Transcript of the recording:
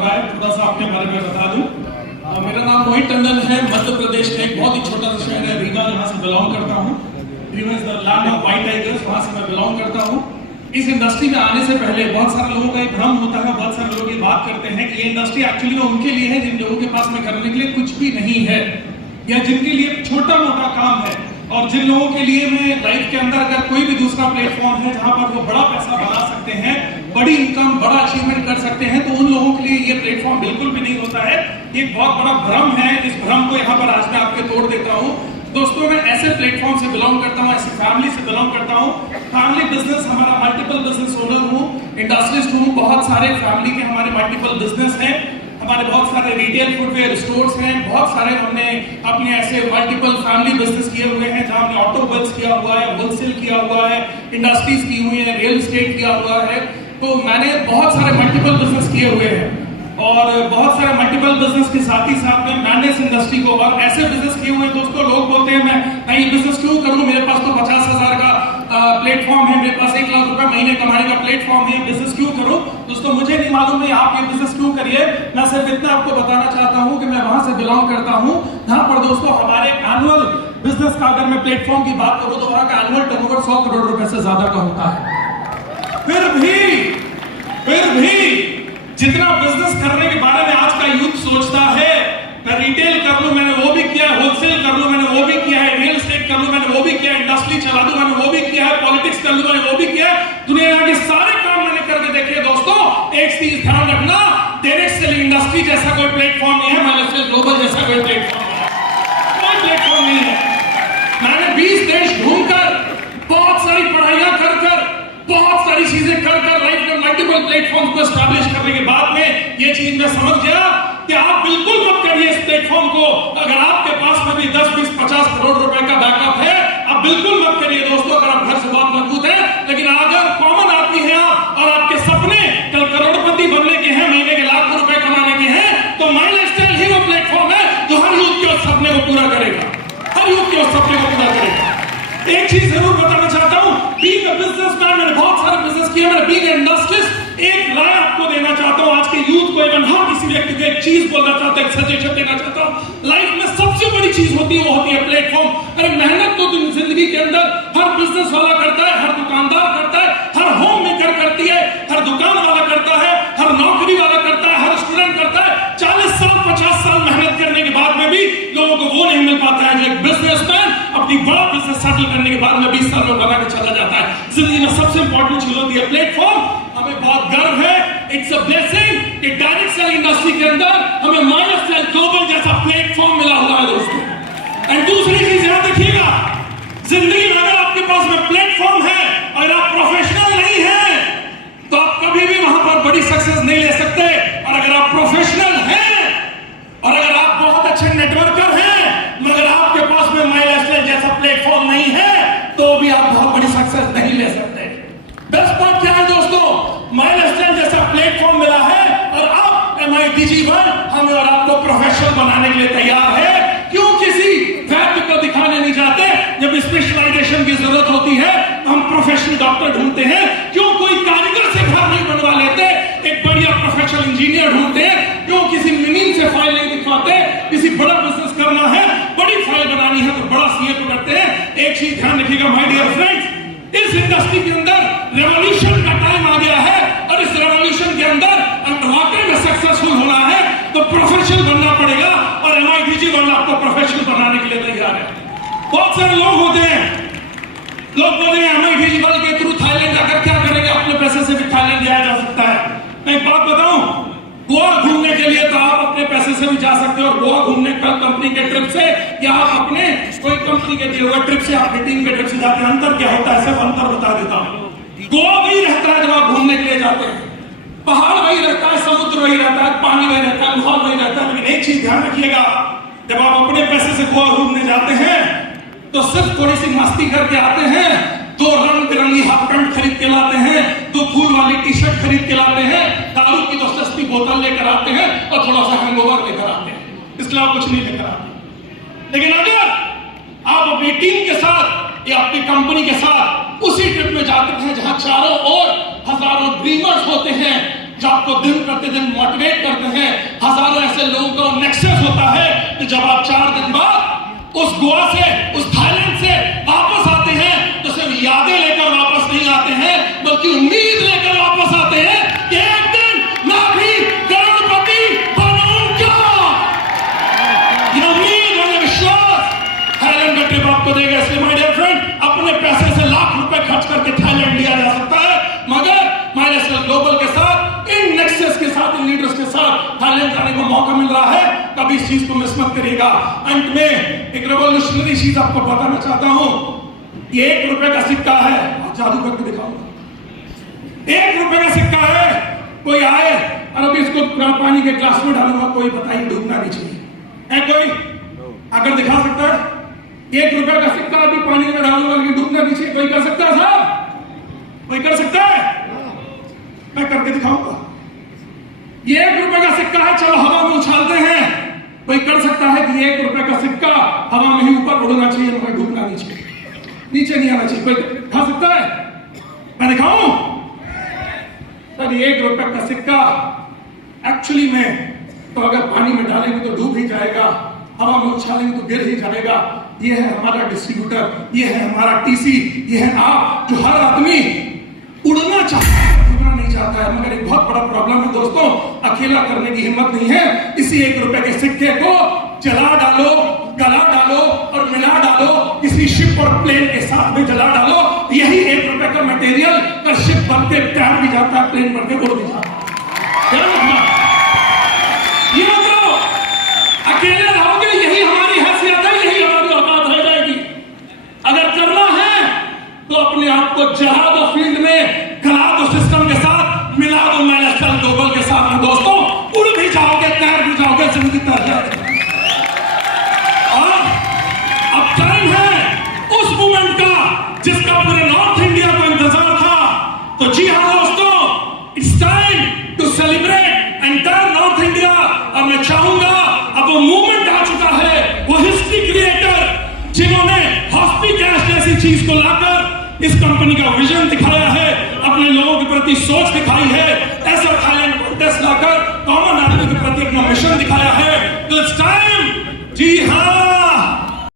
रहा है, थोड़ा सा अपने बारे में बता दूं। मेरा नाम मोहित टंडन है। मध्य प्रदेश का एक बहुत ही छोटा सा शहर है रीवा, जहाँ से बिलोंग करता हूँ। Rewa is the land of white tigers, वहाँ से मैं बिलोंग करता हूँ। इस इंडस्ट्री में आने से पहले बहुत सारे लोगों का एक भ्रम होता है, बहुत सारे लोग ये बात करते हैं कि ये इंडस्ट्री एक्चुअली में उनके लिए है जिन लोगों के पास में करने के लिए कुछ भी नहीं है, या जिनके लिए छोटा मोटा काम है, और जिन लोगों के लिए में लाइफ के अंदर अगर कोई भी दूसरा प्लेटफॉर्म है जहां पर वो बड़ा पैसा बना सकते हैं, बड़ी इनकम, बड़ा अचीवमेंट कर सकते हैं, तो उन लोगों के लिए ये प्लेटफॉर्म बिल्कुल भी नहीं होता है। ये बहुत बड़ा भ्रम है। इस भ्रम को यहाँ पर आज मैं आपके तोड़ देता हूँ। दोस्तों, मैं ऐसे प्लेटफॉर्म से बिलोंग करता हूँ, ऐसी फैमिली से बिलोंग करता हूँ। फैमिली बिजनेस हमारा, मल्टीपल बिजनेस ओनर हूँ, इंडस्ट्रियलिस्ट हूँ। बहुत सारे फैमिली के हमारे मल्टीपल बिजनेस हैं। हमारे बहुत सारे रिटेल फुटवेयर स्टोर्स हैं। बहुत सारे हमने अपने ऐसे मल्टीपल फैमिली बिजनेस किए हुए हैं, जहां हमने ऑटोमोबाइल्स किया हुआ है, होलसेल किया हुआ है, इंडस्ट्रीज की हुई है, रियल एस्टेट किया हुआ है। तो मैंने बहुत सारे मल्टीपल बिजनेस किए हुए हैं, और बहुत सारे मल्टीपल बिजनेस के साथ ही साथ में मैंने इस इंडस्ट्री को और ऐसे बिजनेस किए हुए हैं। दोस्तों, लोग बोलते हैं मैं ये बिजनेस क्यों करूं, मेरे पास तो 50,000 का प्लेटफॉर्म है, मेरे पास 1 लाख रुपए महीने कमाने का प्लेटफॉर्म है, बिजनेस क्यों करूं। दोस्तों, मुझे नहीं मालूम है आप ये बिजनेस क्यों करिए। मैं सिर्फ इतना आपको बताना चाहता हूं कि मैं वहां से बिलोंग करता हूं जहां पर दोस्तों हमारे एनुअल बिजनेस का, अगर मैं प्लेटफॉर्म की बात करूं तो वहां का एनुअल टर्नओवर 100 करोड़ रुपए से ज्यादा का होता है। फिर भी जितना बिजनेस करने के बारे में आज का यूथ सोचता है, मैं रिटेल कर लूं, मैंने वो भी किया है, होलसेल कर लूं, मैंने वो भी किया है, रियल एस्टेट कर लूं, मैंने वो भी किया है, इंडस्ट्री चला दूं, मैंने वो भी किया है, पॉलिटिक्स कर लूं, मैंने वो भी किया है। दुनिया के सारे काम मैंने करके देखे। दोस्तों, एक चीज ध्यान रखना, डायरेक्ट सेलिंग इंडस्ट्री जैसा कोई प्लेटफॉर्म नहीं है, माइलेज ग्लोबल जैसा कोई प्लेटफॉर्म नहीं है, कोई प्लेटफॉर्म नहीं है। मैंने 20 देश घूमकर, बहुत सारी पढ़ाइयां कर, बहुत सारी चीजें कर लाइफ में मल्टीपल प्लेटफॉर्म को एस्टैब्लिश करने के बाद में ये चीज मैं समझ गया कि आप बिल्कुल मत करिए इस प्लेटफॉर्म को। अगर आपके पास में भी 10, 20, 50 करोड़ रुपए का बैकअप है, आप बिल्कुल मत करिए दोस्तों, अगर आप घर से बहुत मजबूत है। लेकिन अगर कॉमन आदमी है आप, और आपके सपने कल करोड़पति बनने के हैं, महीने के लाखों रुपए कमाने के हैं, तो माई लाइफस्टाइल ही वो प्लेटफॉर्म है जो हर यूथ के उस सपने को पूरा करेगा, हर यूथ के उस सपने को पूरा करेगा। एक चीज जरूर बताना चाहता हूं, बीइंग अ बिजनेसमैन, मैंने बहुत सारे बिजनेस किए, मैंने बीइंग अ इंडस्ट्रियलिस्ट, एक राय आपको देना चाहता हूं आज के यूथ को, इवन हर किसी व्यक्ति को एक चीज बोलना चाहता हूं, एक सजेशन देना चाहता हूं। लाइफ में सबसे बड़ी चीज होती है, वो होती है प्लेटफॉर्म। अरे मेहनत तो जिंदगी के अंदर हर बिजनेस वाला करता है, हर दुकानदार करता है, हर होम मेकर करती है, हर दुकान वाला करता है, हर नौकरी वाला करता है, हर स्टूडेंट करता है। 40 साल 50 साल मेहनत करने के बाद में भी लोगों को वो नहीं मिल पाता है जो एक बिजनेसमैन अपनी बड़ा बिजनेस सेटल करने के बाद में 20 साल में बना के चला जाता है। जिंदगी में सबसे इंपॉर्टेंट चीज होती है प्लेटफॉर्म। हमें बहुत गर्व है, इट्स अ ब्लेसिंग कि डायरेक्ट सेलिंग इंडस्ट्री के अंदर हमें माइलेज ग्लोबल जैसा प्लेटफॉर्म मिला हुआ है दोस्तों। एंड दूसरी चीज याद रखिएगा, जिंदगी में अगर आपके पास में प्लेटफॉर्म है और आप प्रोफेशनल नहीं है, तो आप कभी भी वहां पर बड़ी सक्सेस नहीं ले सकते। और अगर आप प्रोफेशनल हैं, और अगर आप बहुत अच्छे नेटवर्कर हैं, मगर आपके पास में माइलेज जैसा प्लेटफॉर्म नहीं है, तो भी आप बहुत बड़ी सक्सेस नहीं ले सकते। बेस्ट पार्ट क्या है दोस्तों, माइलेज जैसा प्लेटफॉर्म मिला है, और अब MIDG वर्ल्ड हमें और आपको प्रोफेशनल बनाने के लिए तैयार है। क्यों किसी व्यक्ति को दिखाने नहीं जाते? जब स्पेशलाइजेशन की जरूरत होती है तो हम प्रोफेशनल डॉक्टर ढूंढते हैं। क्यों कोई कारीगर से घर नहीं बनवा लेते, एक बढ़िया प्रोफेशनल इंजीनियर ढूंढते हैं? क्यों किसी मिनिंग से फाइल नहीं दिखवाते? किसी बड़ा बिजनेस करना है, बड़ी फाइल बनानी है, तो बड़ा सीए को करते हैं। एक चीज ध्यान रखिएगा माय डियर फ्रेंड्स, इस इंडस्ट्री के अंदर रेवोल्यूशन का टाइम आ गया है, और इस रेवोल्यूशन के अंदर अगर वाकई में सक्सेसफुल होना है तो प्रोफेशनल बनना पड़ेगा, और MIDG वर्ल्ड आपको प्रोफेशनल बनाने के लिए तैयार है। बहुत सारे लोग होते हैं, लोग बोलते हैं MIDG वर्ल्ड के थ्रू थाईलैंड जाकर क्या करेंगे, अपने पैसे से भी थाईलैंड जाया जा सकता है। मैं एक बात बताऊं, गोवा घूमने के लिए तो आप अपने पैसे से भी जा सकते हो, और गोवा घूमने कल कंपनी के ट्रिप से, या आप अपने कोई कंपनी के दिए हुए ट्रिप से, आपकी टीम के ट्रिप से जाते हैं। अंतर क्या होता है, सिर्फ अंतर बता देता हूं। गोवा वही रहता है जब आप घूमने के लिए जाते हैं, पहाड़ वही रहता है, समुद्र वही रहता है, पानी वही रहता है, माहौल वही रहता है। लेकिन एक चीज ध्यान रखिएगा, जब आप अपने पैसे से गोवा घूमने जाते हैं तो सिर्फ थोड़ी सी मस्ती करके आते हैं, 2 रंग बिरंगी हाफ पैंट खरीद के लाते हैं, 2 फूल वाली टी-शर्ट खरीद के लाते हैं, दारू की 2 सस्ती बोतल लेकर आते हैं, और थोड़ा सा हैंगओवर लेकर आते हैं। इसके अलावा कुछ नहीं लेकर आते। लेकिन अगर आप अपनी टीम के साथ या अपनी कंपनी के साथ उसी ट्रिप में जाते हैं जहां चारों ओर हजारों ड्रीमर्स होते हैं, जो आपको दिन प्रतिदिन मोटिवेट करते हैं। हजारों ऐसे लोगों का नेक्सस होता है कि जब आप 4 दिन बाद उस गोवा से, उस थाईलैंड से वापस आते हैं तो सिर्फ यादें लेकर वापस नहीं आते हैं, बल्कि उम्मीद लेकर वापस आते हैं कि एक दिन मैं भी करोड़पति बनूंगा। ये उम्मीद और विश्वास थाईलैंड का ट्रिप आपको देगा। इसलिए माय डियर फ्रेंड, अपने पैसे से लाख रुपए खर्च करके थाईलैंड लिया जा सकता है, मगर माइलेस्टर ग्लोबल के साथ, इन नेक्सस के साथ, इन लीडर्स के साथ थाईलैंड जाने को मौका मिल रहा है। कभी इस चीज को मिस मत करिएगा। अंत में एक रेवोल्यूशनरी चीज आपको बताना चाहता हूं। ये 1 रुपए का सिक्का है, जादू करके दिखाऊंगा। 1 रुपए का सिक्का है, कोई आए और अभी इसको पानी के ग्लास में डालूंगा, कोई बताइए डूबना नहीं चाहिए है? कोई अगर दिखा सकता है? 1 रुपए का सिक्का अभी पानी में डालूंगा लेकिन डूबना नहीं चाहिए, कोई कर सकता है साहब? कोई कर सकता है? मैं करके दिखाऊंगा। ये 1 रुपए का सिक्का है, चलो हवा में उछालते हैं। कोई कर सकता है कि 1 रुपए का सिक्का हवा में ही ऊपर उड़ना चाहिए, मगर डूबना नहीं चाहिए, नीचे नहीं आना चाहिए? कोई खा सकता है? मैं दिखाऊं? सर, 1 रुपए का सिक्का एक्चुअली में तो अगर पानी में डालेंगे तो डूब ही जाएगा, हवा में उछालेंगे तो गिर ही जाएगा। ये है हमारा डिस्ट्रीब्यूटर, ये है हमारा टीसी, ये है आप, जो हर आदमी उड़ना चाहता है, उड़ना नहीं चाहता है। मगर एक बहुत बड़ा प्रॉब्लम है दोस्तों, अकेला करने की हिम्मत नहीं है। इसी 1 रुपए के सिक्के को जला डालो, गला डालो और मिला डालो, किसी शिप और प्लेन के साथ में जला डालो। यही 1 रुपए का मटेरियल कर शिप बन के तैर भी जाता है, प्लेन बन के उड़ भी जाता है। ये तो अकेले रहोगे, यही हमारी हैसियत है, यही हमारी औकात रह जाएगी। अगर करना है तो अपने आप को जला दो, फील्ड में गला दो, सिस्टम के साथ मिला दो, माइलेस्टर ग्लोबल के साथ में दोस्तों, उड़ भी जाओगे, तैर भी जाओगे, जिंदगी तैर जाएगी। और अब टाइम है उस मूवमेंट का जिसका पूरे नॉर्थ इंडिया को इंतजार था। तो जी हाँ दोस्तों, it's time to celebrate entire north India. और मैं चाहूंगा, अब वो मूवमेंट आ चुका है, वो हिस्ट्री क्रिएटर जिन्होंने हॉस्पी कैश जैसी चीज को लाकर इस कंपनी का विजन दिखाया है, अपने लोगों के प्रति सोच दिखाई है, ऐसा थाईलैंड कॉन्टेस्ट लाकर कॉमन आदमी के प्रति अपना मिशन दिखाया है। तो इट्स टाइम, जी हाँ,